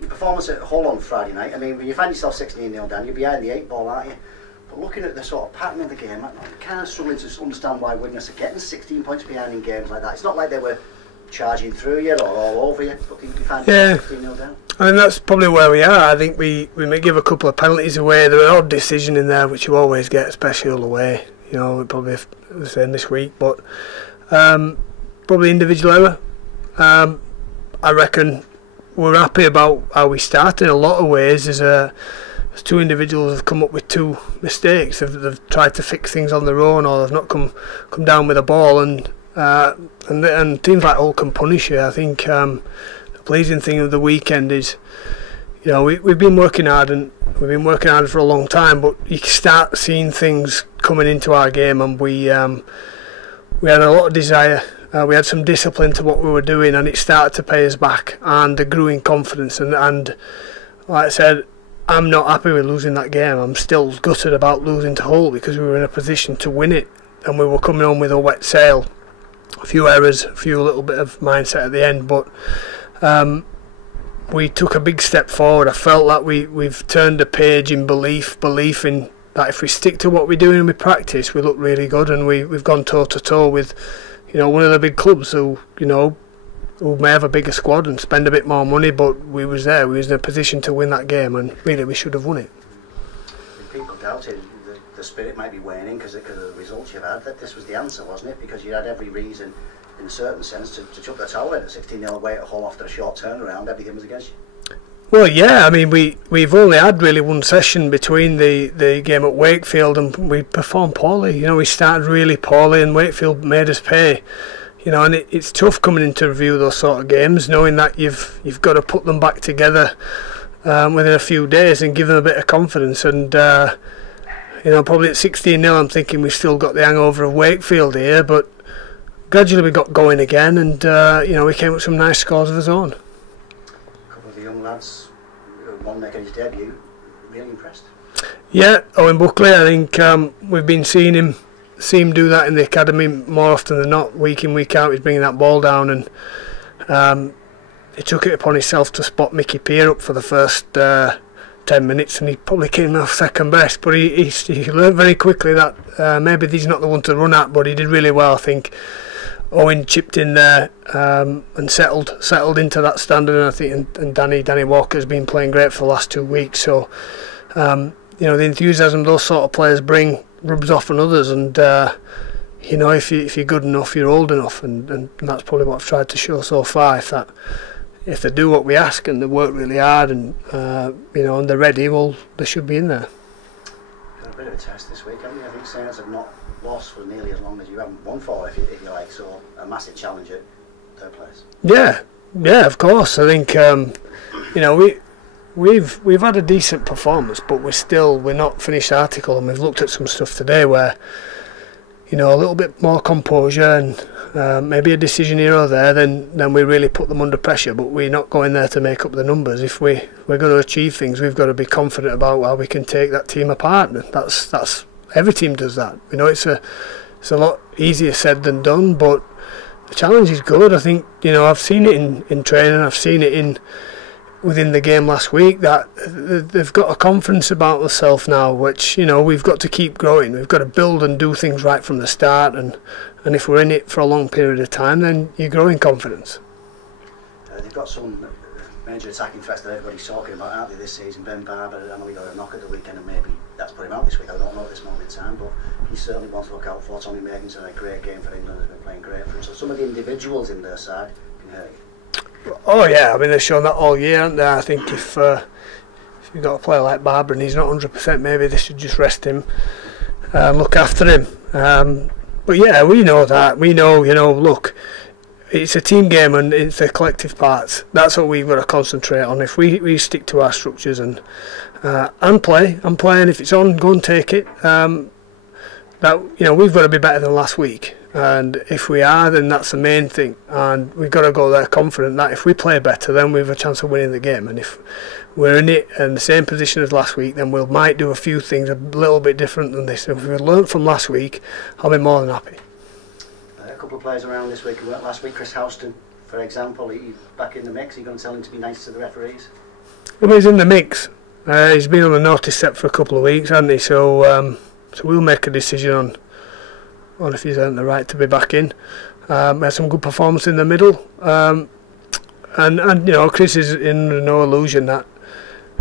your performance at Hull on Friday night, I mean, when you find yourself 16-0 down, you're behind the 8 ball, aren't you? But looking at the sort of pattern of the game, I'm kind of struggling to understand why Widnes are getting 16 points behind in games like that. It's not like they were charging through you or all over you, but you find yourself 16-0 down. I mean, that's probably where we are. I think we may give a couple of penalties away. There are odd decision in there, which you always get, especially all the way. You know, probably the same this week, but probably individual error. I reckon we're happy about how we started in a lot of ways. There's two individuals have come up with 2 mistakes. They've tried to fix things on their own, or they've not come down with a ball, and teams like Hull can punish you. I think the pleasing thing of the weekend is, you know, we've been working hard, and we've been working hard for a long time, but you start seeing things coming into our game, and we had a lot of desire. We had some discipline to what we were doing, and it started to pay us back, and the growing confidence. And like I said, I'm not happy with losing that game. I'm still gutted about losing to Hull, because we were in a position to win it, and we were coming on with a wet sail. A few errors, a few little bit of mindset at the end, but we took a big step forward. I felt like we've turned a page in belief in that if we stick to what we're doing and we practice, we look really good, and we've gone toe to toe with, you know, one of the big clubs who may have a bigger squad and spend a bit more money, but we was in a position to win that game, and really we should have won it. People doubted the spirit might be waning because of the results you've had. That this was the answer, wasn't it? Because you had every reason, in a certain sense, to chuck the towel in at 16-0 away at Hull after a short turnaround. Everything was against you. Well, yeah, I mean, we've only had really one session between the game at Wakefield, and we performed poorly. You know, we started really poorly, and Wakefield made us pay. You know, and it's tough coming into review those sort of games, knowing that you've got to put them back together within a few days and give them a bit of confidence. And you know, probably at 16-0, I'm thinking we've still got the hangover of Wakefield here, but gradually we got going again, and you know, we came up with some nice scores of his own. A couple of the young lads, one making his debut, really impressed. Yeah, Owen Buckley, I think we've been seeing him do that in the academy more often than not, week in, week out. He's bringing that ball down, and he took it upon himself to spot Mickey Peer up for the first 10 minutes, and he probably came off second best, but he learned very quickly that maybe he's not the one to run at, but he did really well. I think Owen chipped in there and settled into that standard, and I think and Danny Walker's been playing great for the last 2 weeks. So you know, the enthusiasm those sort of players bring rubs off on others, and you know, if you're good enough, you're old enough, and that's probably what I've tried to show so far. If they do what we ask and they work really hard, and you know, and they're ready, well, they should be in there. Got a bit of a test this week, haven't you? I think St Helens have not lost for nearly as long as you haven't won for, if you like. So a massive challenge at third place. Yeah, of course. I think you know, we've had a decent performance, but we're not finished article, and we've looked at some stuff today where, you know, a little bit more composure and maybe a decision here or there, then we really put them under pressure. But we're not going there to make up the numbers. If we're going to achieve things, we've got to be confident about how we can take that team apart. And that's every team does that. You know, it's a lot easier said than done, but the challenge is good. I think, you know, I've seen it in training. I've seen it within the game last week, that they've got a confidence about themselves now, which, you know, we've got to keep growing. We've got to build and do things right from the start, and if we're in it for a long period of time, then you grow in confidence. They've got some major attacking threats that everybody's talking about, aren't they, this season? Ben Barber, I know he got a knock at the weekend, and maybe that's put him out this week. I don't know at this moment in time, but he's certainly one to look out for. Tommy Megan's had a great game for England, has been playing great for him. So some of the individuals in their side can hurt you. Oh yeah, I mean, they've shown that all year, haven't they? I think if you've got a player like Barber and he's not 100%, maybe they should just rest him and look after him. But yeah, we know that. We know, you know, look, it's a team game and it's the collective parts. That's what we've got to concentrate on. If we stick to our structures and play, I'm playing. If it's on, go and take it. That, you know, we've got to be better than last week. And if we are, then that's the main thing, and we've got to go there confident that if we play better, then we have a chance of winning the game. And if we're in it in the same position as last week, then we might do a few things a little bit different than this. If we learnt from last week, I'll be more than happy. A couple of players around this week who weren't last week. Chris Houston, for example, he's back in the mix. Are you going to tell him to be nice to the referees? Well, he's in the mix. He's been on the notice set for a couple of weeks, hasn't he? So we'll make a decision on if he's earned the right to be back in. Had some good performance in the middle, and you know, Chris is in no illusion that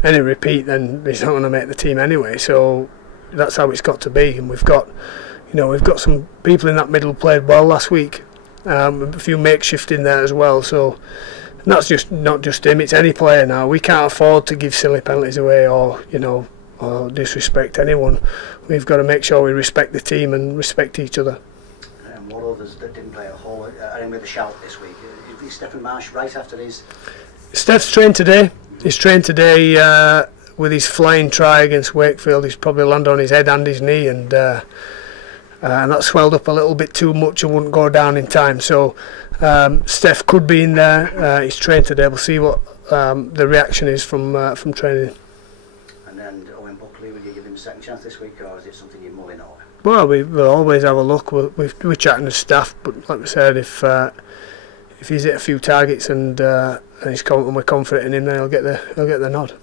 any repeat, then he's not going to make the team anyway. So that's how it's got to be. And we've got some people in that middle who played well last week. A few makeshift in there as well. So that's not just him. It's any player now. We can't afford to give silly penalties away or disrespect anyone. We've got to make sure we respect the team and respect each other. And what others that didn't play at Hull are in with a shout this week? Is Stephen Marsh right after his? Steph's trained today. He's trained today with his flying try against Wakefield. He's probably landed on his head and his knee, and that swelled up a little bit too much and wouldn't go down in time. So Steph could be in there. He's trained today. We'll see what the reaction is from training. And then Owen Buckley, will you give him a second chance this week, or is it something you're mulling over? Well, we'll always have a look. We're chatting to staff, but like we said, if he's hit a few targets and we're confident in him, then he'll get the nod.